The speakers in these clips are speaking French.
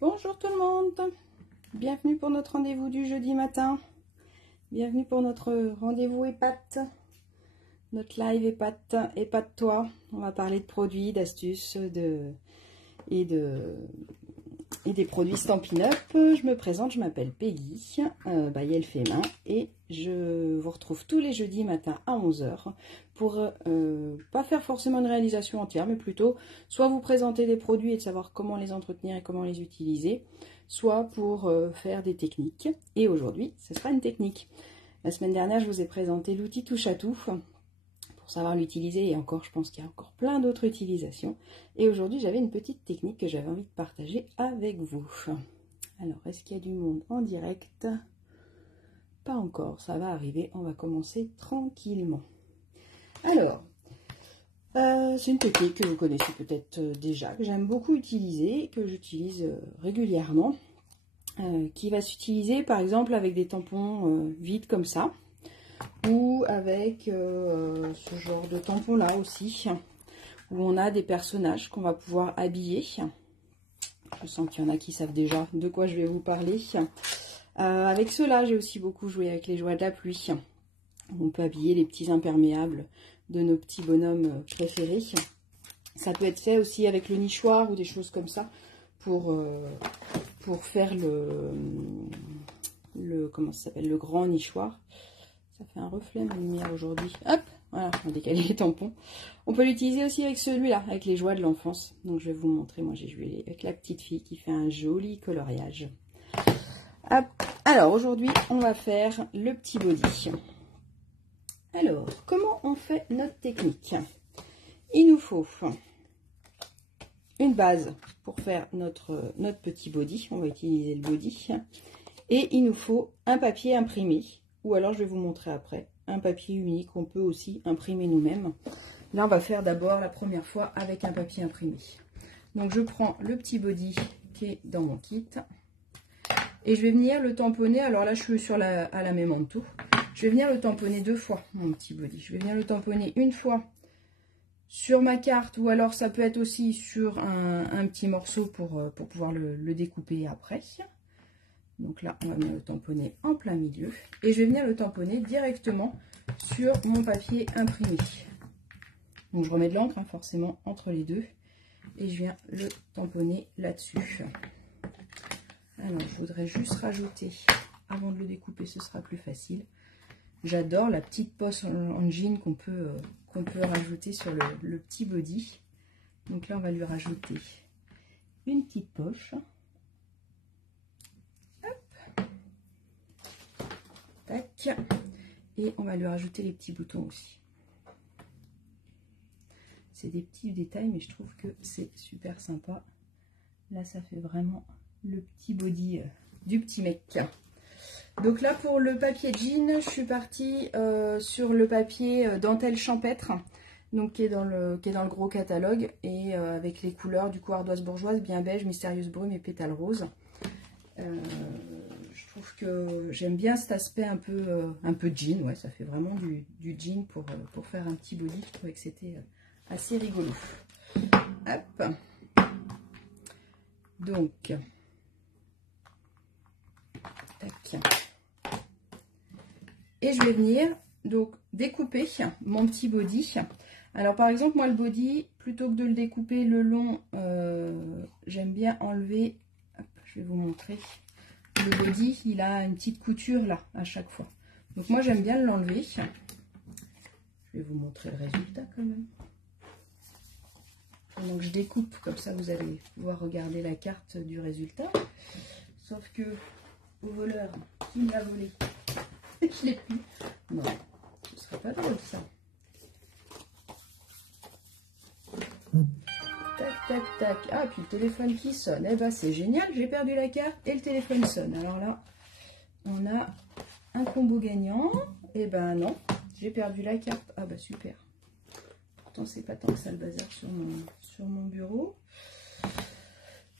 Bonjour tout le monde, bienvenue pour notre rendez-vous du jeudi matin, bienvenue pour notre rendez-vous épate, notre live épate-toi. On va parler de produits, d'astuces et des produits Stampin' Up. Je me présente, je m'appelle Peggy, Baïel fait main, et je vous retrouve tous les jeudis matin à 11 h pour pas faire forcément une réalisation entière, mais plutôt soit vous présenter des produits et de savoir comment les entretenir et comment les utiliser, soit pour faire des techniques. Et aujourd'hui, ce sera une technique. La semaine dernière, je vous ai présenté l'outil touche à tout pour savoir l'utiliser, et encore, je pense qu'il y a encore plein d'autres utilisations. Et aujourd'hui, j'avais une petite technique que j'avais envie de partager avec vous. Alors, est-ce qu'il y a du monde en direct? Pas encore, ça va arriver, on va commencer tranquillement. Alors, c'est une technique que vous connaissez peut-être déjà, que j'aime beaucoup utiliser, que j'utilise régulièrement, qui va s'utiliser par exemple avec des tampons vides comme ça, ou avec ce genre de tampon là aussi, où on a des personnages qu'on va pouvoir habiller. Je sens qu'il y en a qui savent déjà de quoi je vais vous parler. Avec ceux-là, j'ai aussi beaucoup joué avec les joies de la pluie. On peut habiller les petits imperméables de nos petits bonhommes préférés. Ça peut être fait aussi avec le nichoir ou des choses comme ça pour faire comment ça s'appelle, le grand nichoir. Ça fait un reflet ma lumière aujourd'hui. Hop, voilà, on va décaler les tampons. On peut l'utiliser aussi avec celui-là, avec les joies de l'enfance. Donc je vais vous montrer, moi j'ai joué avec la petite fille qui fait un joli coloriage. Hop. Alors aujourd'hui, on va faire le petit body. Alors, comment on fait notre technique? Il nous faut une base pour faire notre petit body. On va utiliser le body. Et il nous faut un papier imprimé. Ou alors, je vais vous montrer après, un papier unique. On peut aussi imprimer nous-mêmes. Là, on va faire d'abord la première fois avec un papier imprimé. Donc, je prends le petit body qui est dans mon kit. Et je vais venir le tamponner. Alors là, je suis à la Memento. Je vais venir le tamponner deux fois, mon petit body. Je vais venir le tamponner une fois sur ma carte, ou alors ça peut être aussi sur un petit morceau pour pouvoir le découper après. Donc là, on va venir le tamponner en plein milieu. Et je vais venir le tamponner directement sur mon papier imprimé. Donc je remets de l'encre, hein, forcément, entre les deux. Et je viens le tamponner là-dessus. Alors, je voudrais juste rajouter, avant de le découper, ce sera plus facile. J'adore la petite poche en jean qu'on peut rajouter sur le petit body. Donc là, on va lui rajouter une petite poche. Hop. Tac. Et on va lui rajouter les petits boutons aussi. C'est des petits détails, mais je trouve que c'est super sympa. Là, ça fait vraiment le petit body du petit mec. Donc là, pour le papier jean, je suis partie sur le papier dentelle champêtre, donc qui est dans le gros catalogue, et avec les couleurs du coup ardoise bourgeoise, bien beige, mystérieuse brume et pétale rose. Je trouve que j'aime bien cet aspect un peu jean, ouais, ça fait vraiment du jean pour faire un petit body. Je trouvais que c'était assez rigolo. Hop. Donc, tac. Et je vais venir donc découper mon petit body. Alors par exemple, moi le body, plutôt que de le découper le long, j'aime bien enlever, hop, je vais vous montrer, le body, il a une petite couture là à chaque fois. Donc moi j'aime bien l'enlever. Je vais vous montrer le résultat quand même. Donc je découpe, comme ça vous allez pouvoir regarder la carte du résultat. Sauf que au voleur qui me l'a volé, je l'ai plus. Non, ce serait pas drôle ça. Tac, tac, tac. Ah, puis le téléphone qui sonne. Eh ben c'est génial, j'ai perdu la carte et le téléphone sonne. Alors là, on a un combo gagnant. Eh ben non, j'ai perdu la carte. Ah bah super. Pourtant, c'est pas tant que ça le bazar sur mon bureau.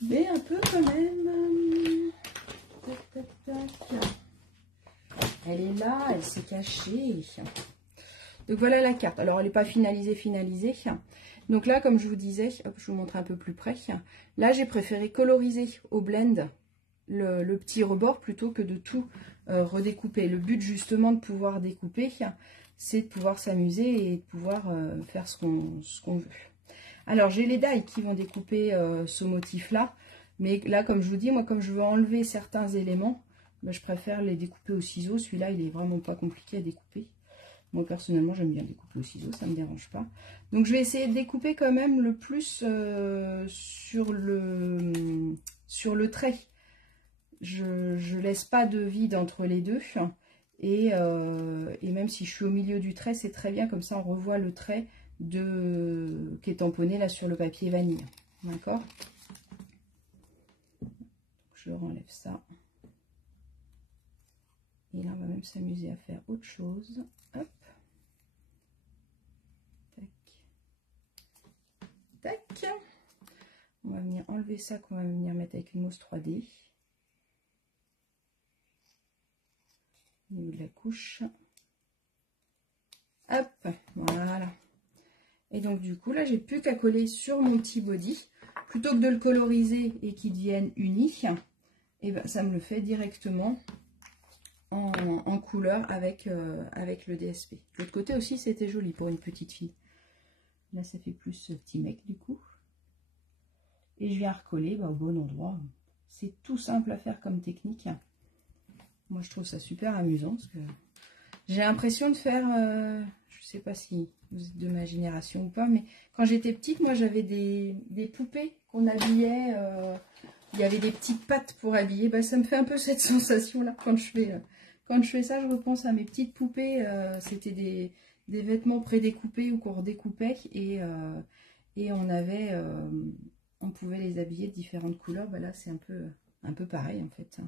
Mais un peu quand même. Tac, tac, tac. Elle est là, elle s'est cachée. Donc voilà la carte. Alors elle n'est pas finalisée. Donc là, comme je vous disais, hop, je vous montre un peu plus près. Là, j'ai préféré coloriser au blend le petit rebord plutôt que de tout redécouper. Le but justement de pouvoir découper, c'est de pouvoir s'amuser et de pouvoir faire ce qu'on veut. Alors, j'ai les die qui vont découper ce motif-là. Mais là, comme je vous dis, moi, comme je veux enlever certains éléments, ben, je préfère les découper au ciseau. Celui-là, il est vraiment pas compliqué à découper. Moi, personnellement, j'aime bien découper au ciseau, ça ne me dérange pas. Donc, je vais essayer de découper quand même le plus sur le trait. Je ne laisse pas de vide entre les deux. Et même si je suis au milieu du trait, c'est très bien. Comme ça, on revoit le trait qui est tamponné là sur le papier vanille. D'accord? Je renlève ça. Et là, on va même s'amuser à faire autre chose. Hop. Tac. Tac. On va venir enlever ça qu'on va venir mettre avec une mousse 3D. Au niveau de la couche. Hop. Voilà. Et donc, du coup, là, j'ai plus qu'à coller sur mon petit body. Plutôt que de le coloriser et qu'il devienne uni, et ben, ça me le fait directement en couleur avec le DSP. De l'autre côté aussi, c'était joli pour une petite fille. Là, ça fait plus petit mec du coup. Et je viens recoller au bon endroit. C'est tout simple à faire comme technique. Moi, je trouve ça super amusant parce que j'ai l'impression de faire... je sais pas si vous êtes de ma génération ou pas, mais quand j'étais petite, moi, j'avais des poupées qu'on habillait. Il y avait des petites pattes pour habiller. Bah, ça me fait un peu cette sensation-là quand je fais ça. Je repense à mes petites poupées. C'était des vêtements prédécoupés ou qu'on redécoupait et on pouvait les habiller de différentes couleurs. Bah, là, c'est un peu pareil en fait.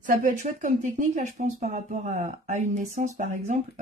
Ça peut être chouette comme technique, là je pense par rapport à une naissance par exemple.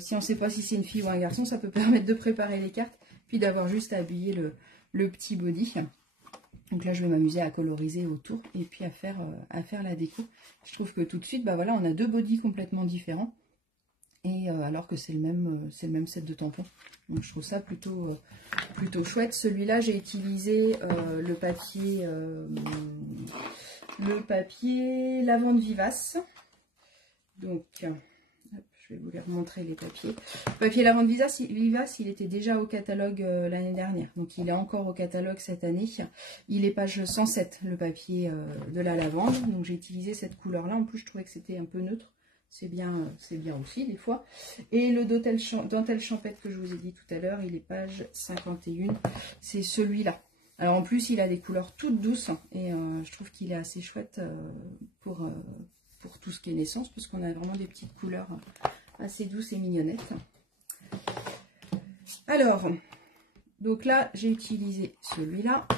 Si on ne sait pas si c'est une fille ou un garçon, ça peut permettre de préparer les cartes, puis d'avoir juste à habiller le petit body. Donc là je vais m'amuser à coloriser autour et puis à faire la déco. Je trouve que tout de suite, bah voilà, on a deux bodys complètement différents. Et alors que c'est le même set de tampons. Donc je trouve ça plutôt chouette. Celui-là, j'ai utilisé le papier lavande vivace. Donc, hop, je vais vous les remontrer les papiers. Le papier lavande vivace, il était déjà au catalogue l'année dernière. Donc, il est encore au catalogue cette année. Il est page 107, le papier de la lavande. Donc, j'ai utilisé cette couleur-là. En plus, je trouvais que c'était un peu neutre. C'est bien aussi, des fois. Et le dentelle champêtre que je vous ai dit tout à l'heure, il est page 51. C'est celui-là. Alors en plus, il a des couleurs toutes douces et je trouve qu'il est assez chouette pour tout ce qui est naissance, parce qu'on a vraiment des petites couleurs assez douces et mignonnettes. Alors, donc là, j'ai utilisé celui-là.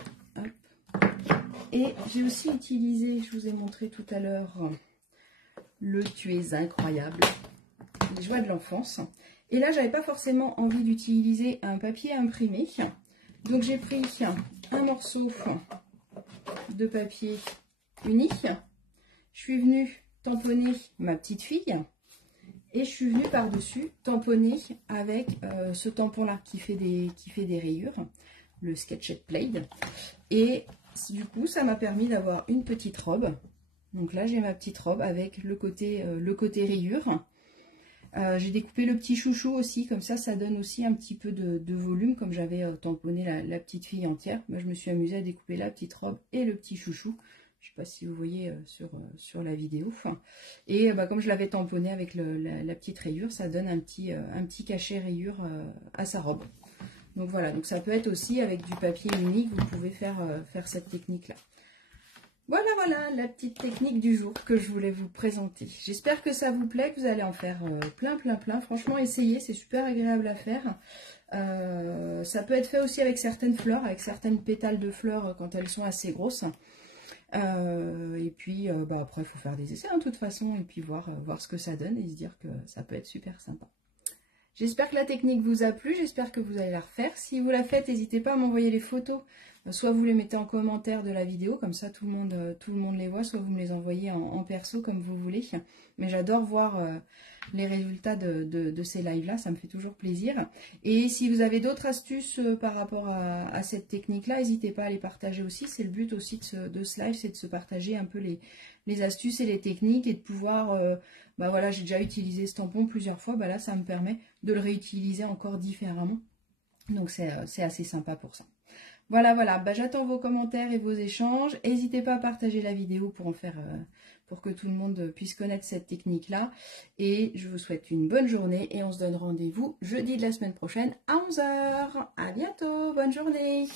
Et j'ai aussi utilisé, je vous ai montré tout à l'heure, le Tu es incroyable, les joies de l'enfance. Et là, j'avais pas forcément envie d'utiliser un papier imprimé. Donc j'ai pris un morceau de papier unique. Je suis venue tamponner ma petite fille. Et je suis venue par-dessus tamponner avec ce tampon-là qui fait des rayures. Le Sketched Plaid. Et du coup, ça m'a permis d'avoir une petite robe. Donc là, j'ai ma petite robe avec le côté rayure. J'ai découpé le petit chouchou aussi, comme ça donne aussi un petit peu de volume. Comme j'avais tamponné la petite fille entière, moi, je me suis amusée à découper la petite robe et le petit chouchou. Je ne sais pas si vous voyez sur la vidéo. Et comme je l'avais tamponné avec la petite rayure, ça donne un petit cachet rayure à sa robe. Donc voilà, donc ça peut être aussi avec du papier unique, vous pouvez faire cette technique-là. Voilà la petite technique du jour que je voulais vous présenter. J'espère que ça vous plaît, que vous allez en faire plein. Franchement, essayez, c'est super agréable à faire. Ça peut être fait aussi avec certaines fleurs, avec certaines pétales de fleurs quand elles sont assez grosses. Et puis après, il faut faire des essais de toute façon, et puis voir ce que ça donne et se dire que ça peut être super sympa. J'espère que la technique vous a plu, j'espère que vous allez la refaire. Si vous la faites, n'hésitez pas à m'envoyer les photos Soit vous les mettez en commentaire de la vidéo, comme ça tout le monde les voit, soit vous me les envoyez en perso comme vous voulez. Mais j'adore voir les résultats de ces lives-là, ça me fait toujours plaisir. Et si vous avez d'autres astuces par rapport à cette technique-là, n'hésitez pas à les partager aussi. C'est le but aussi de ce live, c'est de se partager un peu les astuces et les techniques et de pouvoir... bah voilà, j'ai déjà utilisé ce tampon plusieurs fois, bah là ça me permet de le réutiliser encore différemment. Donc c'est assez sympa pour ça. Voilà, voilà, bah, j'attends vos commentaires et vos échanges. N'hésitez pas à partager la vidéo pour pour que tout le monde puisse connaître cette technique-là. Et je vous souhaite une bonne journée et on se donne rendez-vous jeudi de la semaine prochaine à 11 h. À bientôt, bonne journée.